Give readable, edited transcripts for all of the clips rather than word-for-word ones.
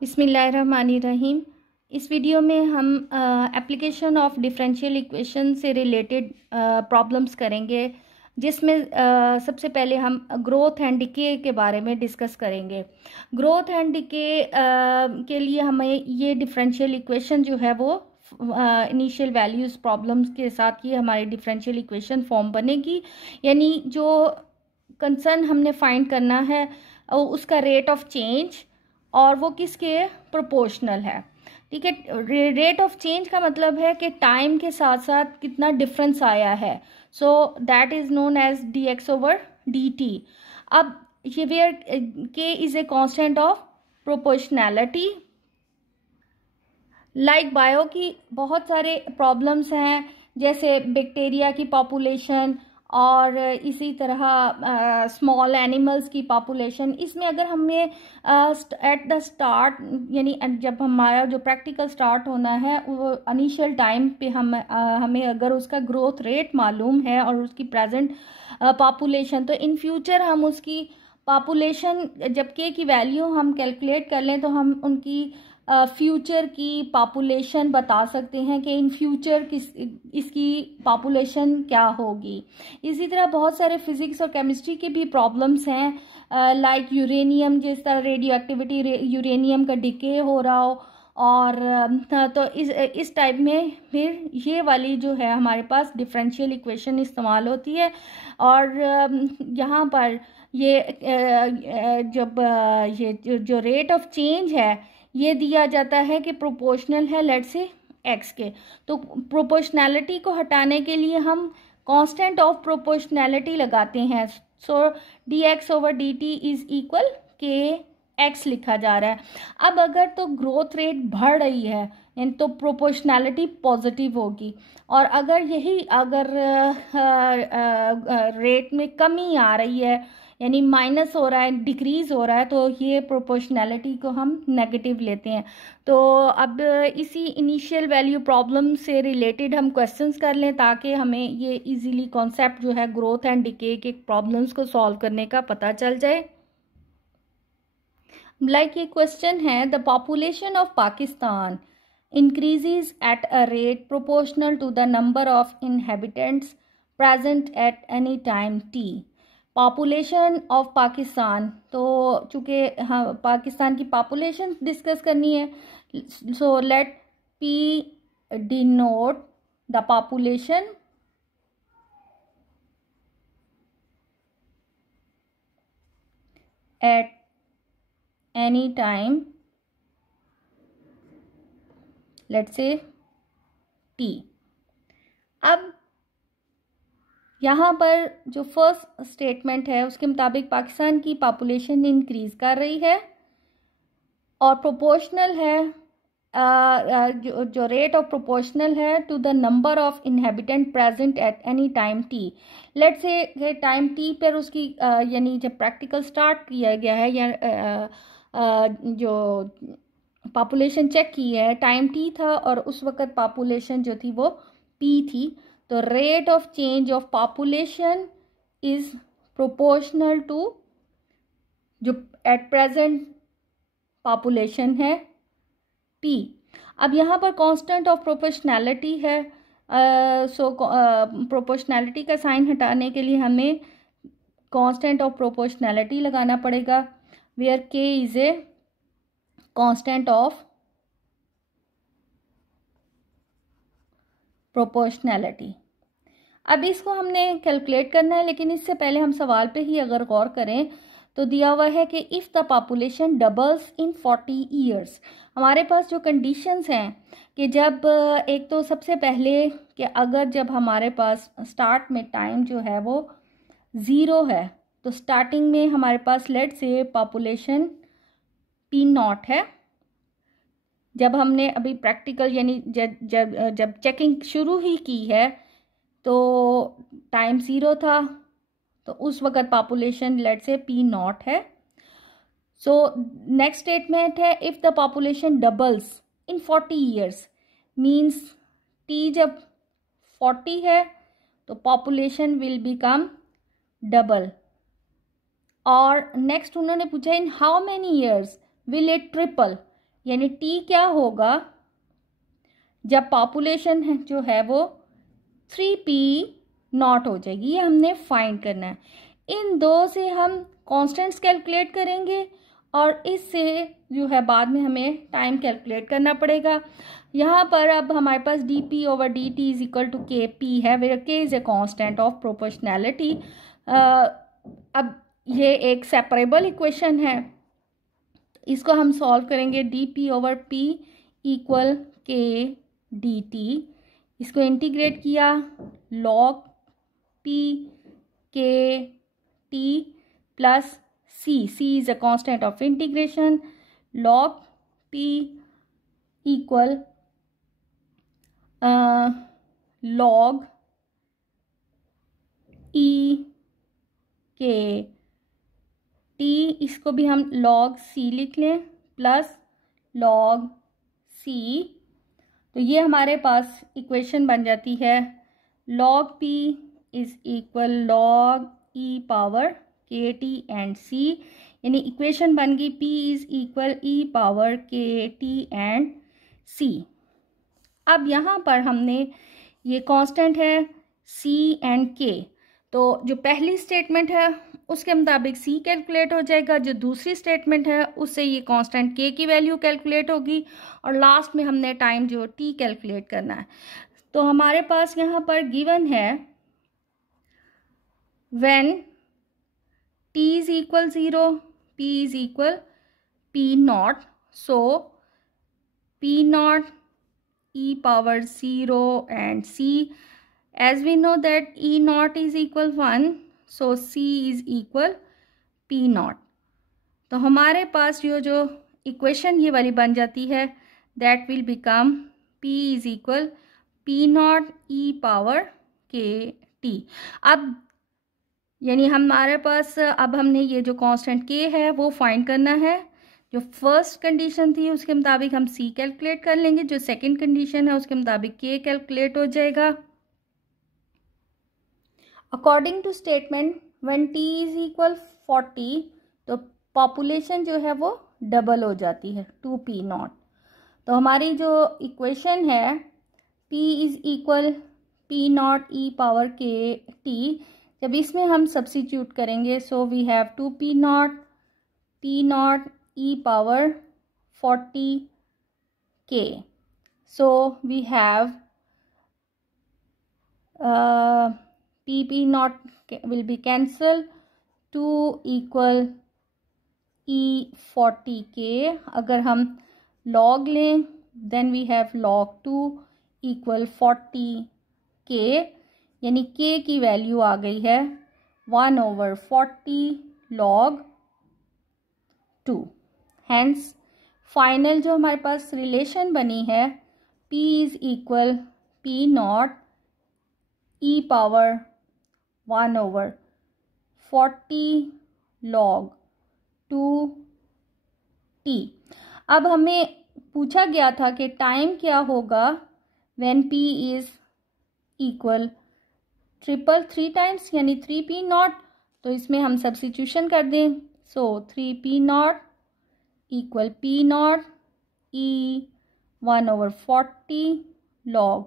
बिस्मिल्लाहिर्रहमानिर्रहीम। इस वीडियो में हम एप्लीकेशन ऑफ डिफरेंशियल इक्वेशन से रिलेटेड प्रॉब्लम्स करेंगे, जिसमें सबसे पहले हम ग्रोथ एंड डिके के बारे में डिस्कस करेंगे। ग्रोथ एंड डिके के लिए हमें ये डिफरेंशियल इक्वेशन जो है वो इनिशियल वैल्यूज़ प्रॉब्लम्स के साथ ये हमारी डिफरेंशियल इक्वेशन फॉर्म बनेगी। यानी जो कंसर्न हमने फाइंड करना है उसका रेट ऑफ चेंज, और वो किसके प्रोपोर्शनल है। ठीक है, रेट ऑफ चेंज का मतलब है कि टाइम के साथ साथ कितना डिफरेंस आया है। So that is known as D x over D T. अब ये वेयर के is a constant of proportionality. Like bio की बहुत सारे प्रॉब्लम्स हैं, जैसे बैक्टीरिया की पॉपुलेशन और इसी तरह स्मॉल एनिमल्स की पॉपुलेशन। इसमें अगर हमें एट द स्टार्ट, यानी जब हमारा जो प्रैक्टिकल स्टार्ट होना है वो इनिशियल टाइम पे हमें अगर उसका ग्रोथ रेट मालूम है और उसकी प्रेजेंट पॉपुलेशन, तो इन फ्यूचर हम उसकी पॉपुलेशन जब के की वैल्यू हम कैलकुलेट कर लें तो हम उनकी फ्यूचर की पॉपुलेशन बता सकते हैं कि इन फ्यूचर इसकी पॉपुलेशन क्या होगी। इसी तरह बहुत सारे फिजिक्स और केमिस्ट्री के भी प्रॉब्लम्स हैं, लाइक यूरेनियम, जिस तरह रेडियो एक्टिविटी यूरेनियम का डिके हो रहा हो, और तो इस टाइप में फिर ये वाली जो है हमारे पास डिफरेंशियल इक्वेशन इस्तेमाल होती है। और यहाँ पर ये जब ये जो रेट ऑफ चेंज है ये दिया जाता है कि प्रोपोर्शनल है लेट्स से एक्स के, तो प्रोपोर्शनैलिटी को हटाने के लिए हम कांस्टेंट ऑफ प्रोपोर्शनैलिटी लगाते हैं। So d x over D t is equal k x लिखा जा रहा है। अब अगर तो ग्रोथ रेट बढ़ रही है तो प्रोपोर्शनैलिटी पॉजिटिव होगी, और अगर रेट में कमी आ रही है, यानी माइनस हो रहा है, डिक्रीज हो रहा है, तो ये प्रोपोर्शनैलिटी को हम नेगेटिव लेते हैं। तो अब इसी इनिशियल वैल्यू प्रॉब्लम से रिलेटेड हम क्वेश्चंस कर लें, ताकि हमें ये इजीली कॉन्सेप्ट जो है ग्रोथ एंड डिके के प्रॉब्लम्स को सॉल्व करने का पता चल जाए। लाइक ये क्वेश्चन है, the population of Pakistan increases at a rate proportional to the number of inhabitants present at any time t. Population of Pakistan, तो चूंकि हाँ पाकिस्तान की पॉपुलेशन डिस्कस करनी है, so let P denote the population at any time, let's say T. अब यहाँ पर जो फर्स्ट स्टेटमेंट है उसके मुताबिक पाकिस्तान की पॉपुलेशन इंक्रीज कर रही है और प्रोपोर्शनल है, जो रेट ऑफ प्रोपोर्शनल है to the number of inhabitant present at any time T. Let's say time T पर उसकी यानी जब प्रैक्टिकल स्टार्ट किया गया है या जो पॉपुलेशन चेक की है टाइम टी था, और उस वक्त पॉपुलेशन जो थी वो पी थी, तो rate of change of population is proportional to जो एट प्रेजेंट पॉपुलेशन है पी। अब यहाँ पर कांस्टेंट ऑफ प्रोपोर्शनैलिटी है, सो प्रोपोर्शनैलिटी का साइन हटाने के लिए हमें कांस्टेंट ऑफ प्रोपोर्शनैलिटी लगाना पड़ेगा, वेयर के is a constant of proportionality. अब इसको हमने कैलकुलेट करना है, लेकिन इससे पहले हम सवाल पे ही अगर गौर करें तो दिया हुआ है कि if the population doubles in 40 years. हमारे पास जो कंडीशंस हैं कि जब एक तो सबसे पहले कि अगर जब हमारे पास स्टार्ट में टाइम जो है वो ज़ीरो है, तो स्टार्टिंग में हमारे पास लेट से पॉपुलेशन पी नॉट है। जब हमने अभी प्रैक्टिकल यानी जब चेकिंग शुरू ही की है तो टाइम ज़ीरो था, तो उस वक्त पॉपुलेशन लेट से पी नॉट है। सो नेक्स्ट स्टेटमेंट है, if the population doubles in 40 years, means T जब 40 है तो पॉपुलेशन विल बिकम डबल। और नेक्स्ट उन्होंने पूछा in how many years will it triple, यानी टी क्या होगा जब पॉपुलेशन है जो है वो 3p0 हो जाएगी, ये हमने फाइंड करना है। इन दो से हम कॉन्स्टेंट्स कैलकुलेट करेंगे और इससे जो है बाद में हमें टाइम कैलकुलेट करना पड़ेगा। यहाँ पर अब हमारे पास dp/dt is equal to kp है, where k is a constant of proportionality. अब ये एक सेपरेबल इक्वेशन है, इसको हम सॉल्व करेंगे। dp/p इक्वल k dt, इसको इंटीग्रेट किया log p k t plus c is a constant of integration, log p equal log e k t, इसको भी हम log c लिख लें प्लस log c। तो ये हमारे पास इक्वेशन बन जाती है log p is equal log e power के टी एंड सी, यानी इक्वेशन बन गई p is equal e power के टी एंड सी। अब यहाँ पर हमने ये कांस्टेंट है c एंड k, तो जो पहली स्टेटमेंट है उसके मुताबिक c कैलकुलेट हो जाएगा, जो दूसरी स्टेटमेंट है उससे ये कांस्टेंट k की वैल्यू कैलकुलेट होगी और लास्ट में हमने टाइम जो t कैलकुलेट करना है। तो हमारे पास यहाँ पर गिवन है when t is equal 0, p is equal p0, so p0 e power 0 and c, as we know that e0 is equal 1, so c is equal p0। तो हमारे पास जो इक्वेशन ये वाली बन जाती है that will become p is equal p0 e power k t। अब यानी हमारे पास अब हमने ये जो कांस्टेंट k है वो फाइंड करना है। जो फर्स्ट कंडीशन थी उसके मुताबिक हम c कैलकुलेट कर लेंगे, जो सेकंड कंडीशन है उसके मुताबिक k कैलकुलेट हो जाएगा। According to statement when t is equal 40, तो पॉपुलेशन जो है वो डबल हो जाती है 2p0। तो हमारी जो इक्वेशन है p is equal p0 e power k t, जब इसमें हम सब्स्टिट्यूट करेंगे so we have 2p0 p0 e power 40k, so we have p0 will be cancelled, 2 equal e 40k। अगर हम log लें then we have log 2 equal 40k, यानी k की value आ गई है 1/40 log 2। हैंस फाइनल जो हमारे पास रिलेशन बनी है p is equal p0 e power 1/40 log 2t। अब हमें पूछा गया था कि टाइम क्या होगा when p is equal triple 3 times यानी 3p0, तो इसमें हम सब्स्टिट्यूशन कर दें। सो 3p0 equal p0 e 1/40 log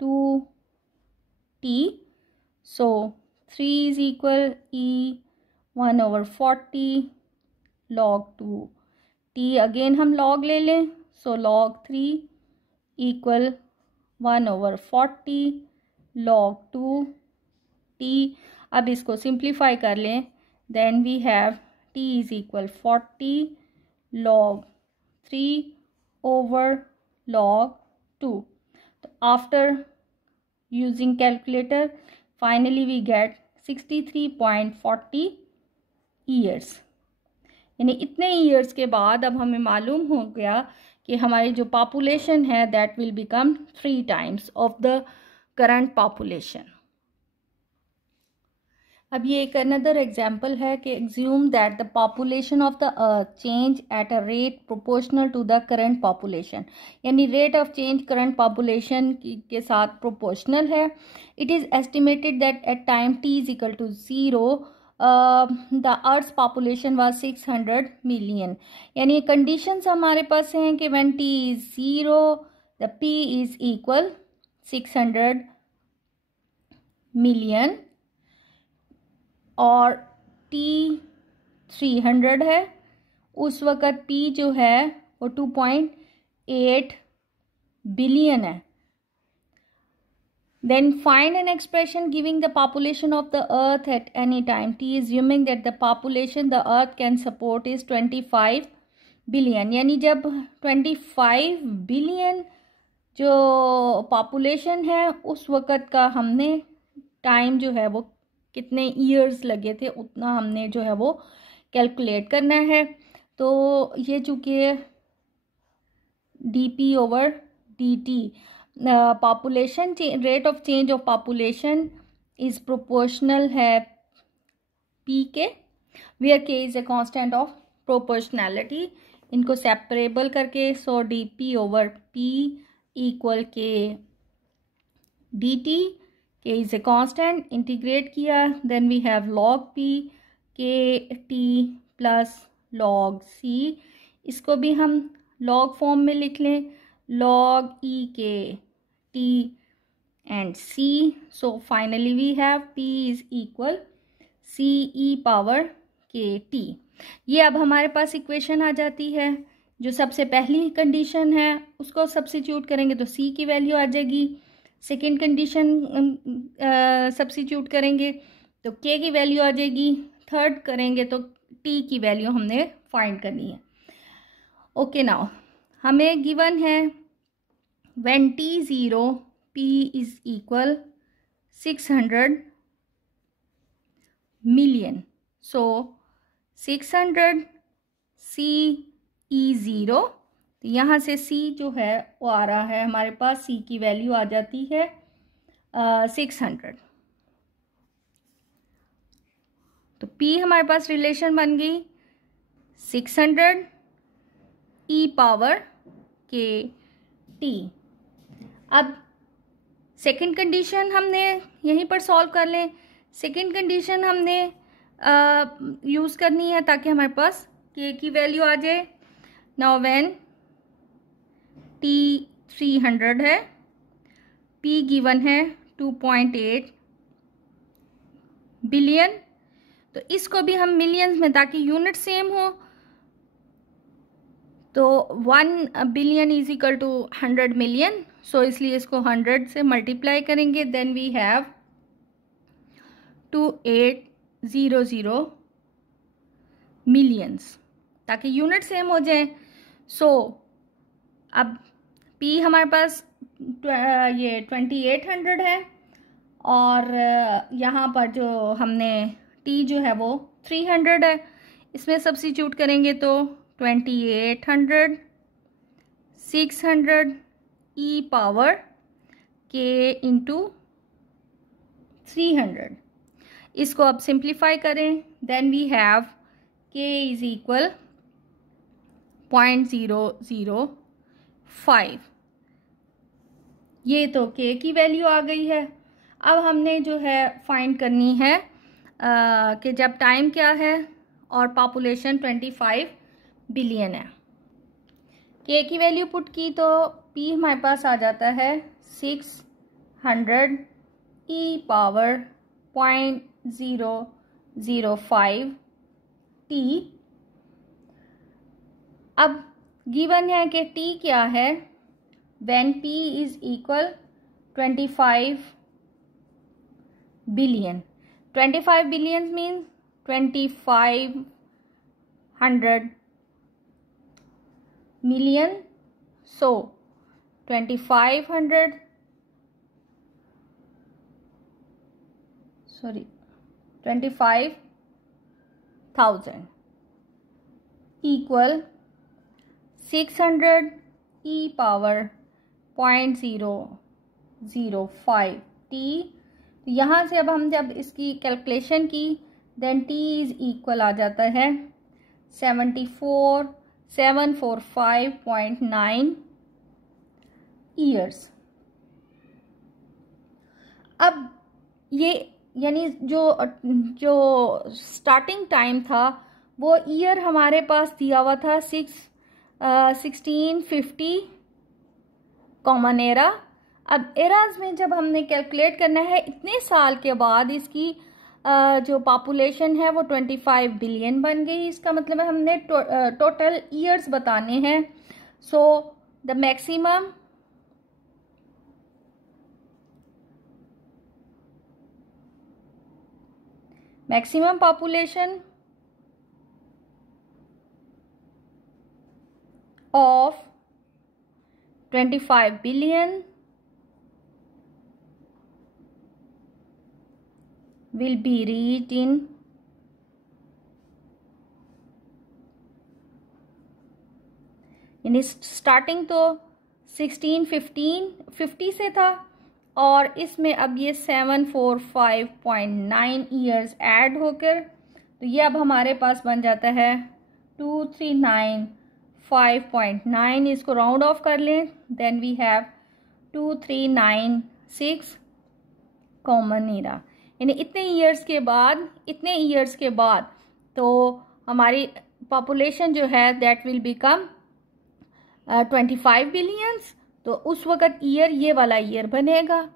2t, so 3 is equal e 1/40 log 2t। Again हम log ले लें, सो log 3 इक्वल 1/40 log 2t। अब इसको सिंप्लीफाई कर लें, then we have t is equal 40 log 3 log 2। तो after using calculator finally we get 63.40 years, यानी इतने ईयर्स के बाद अब हमें मालूम हो गया कि हमारी जो पॉपुलेशन है that will become 3 times of the current population. अब ये एक अनदर एग्जाम्पल है कि assume that the population of the earth change at a rate proportional to the current population, यानी rate of change current population के साथ proportional है। It is estimated that at time t is equal to 0 the earth's population was 600 million. यानी conditions हमारे पास हैं कि when T is 0 the P is equal 600 million और टी 300 है, उस वक़्त पी जो है वो 2.8 बिलियन है। Then find an expression giving the population of the earth at any time t, assuming that the population the earth can support is 25 billion. यानी जब 25 बिलियन जो पॉपुलेशन है उस वक़्त का हमने टाइम जो है वो कितने ईयर्स लगे थे उतना हमने जो है वो कैलकुलेट करना है। तो ये चूँकि d over D t, population rate of change of population is proportional है पी के, वेयर के is a constant of proportionality. इनको सेपरेबल करके so d p over p equal k d t, k is a constant, integrate किया then we have log p k t plus log c. इसको भी हम log form में लिख लें, log e के t and c, so finally we have p is equal c e power k t। ये अब हमारे पास इक्वेशन आ जाती है। जो सबसे पहली कंडीशन है उसको सब्स्टिट्यूट करेंगे तो c की वैल्यू आ जाएगी, सेकेंड कंडीशन सब्स्टिट्यूट करेंगे तो k की वैल्यू आ जाएगी, थर्ड करेंगे तो t की वैल्यू हमने फाइंड करनी है। ओके नाउ हमें गिवन है when t 0 p is equal 600 million, so 600 c e 0, तो यहाँ से c जो है वो आ रहा है हमारे पास, c की वैल्यू आ जाती है 600। तो p हमारे पास रिलेशन बन गई 600 e पावर के t। अब सेकंड कंडीशन हमने यहीं पर सॉल्व कर लें। सेकंड कंडीशन हमने यूज़ करनी है ताकि हमारे पास k की वैल्यू आ जाए। नाउ व्हेन t 300 है, p गिवन है 2.8 बिलियन, तो इसको भी हम मिलियंस में, ताकि यूनिट सेम हो, तो 1 billion is equal to 100 million, so इसलिए इसको 100 से मल्टीप्लाई करेंगे, देन वी हैव 2800 मिलियंस, ताकि यूनिट सेम हो जाए। सो अब p हमारे पास ये 2800 है और यहाँ पर जो हमने t जो है वो 300 है, इसमें सब्स्टिट्यूट करेंगे तो 2800 600 e पावर k इंटू 300। इसको अब सिंप्लीफाई करें, then we have k is equal 0.005। ये तो k की वैल्यू आ गई है। अब हमने जो है फाइंड करनी है कि जब टाइम क्या है और पॉपुलेशन 25 बिलियन है। k की वैल्यू पुट की तो p हमारे पास आ जाता है 600 e पावर 0.005 t। अब गिवन है कि t क्या है when p is equal 25 billion. 25 billion means 2500 million, so 2500 25,000 equal 600 e power 0.005 t। यहाँ से अब हम जब इसकी कैलकुलेशन की देन t इज इक्वल आ जाता है 745.9 ईयर्स। अब यानी जो जो स्टार्टिंग टाइम था वो ईयर हमारे पास दिया हुआ था 1650 कॉमन एरा। अब एराज में जब हमने कैलकुलेट करना है इतने साल के बाद इसकी जो पॉपुलेशन है वो 25 बिलियन बन गई। इसका मतलब है हमने टोटल ईयर्स बताने हैं। So the maximum population of 25 billion will be reached in starting तो 1650 से था और इसमें अब ये 745.9 ईयर्स ऐड होकर तो ये अब हमारे पास बन जाता है 2395.9। इसको राउंड ऑफ कर लें, then we have 2396 common era. यानी इतने ईयर्स के बाद तो हमारी पॉपुलेशन जो है दैट विल बिकम 25 बिलियंस। तो उस वक़्त ईयर ये वाला ईयर बनेगा।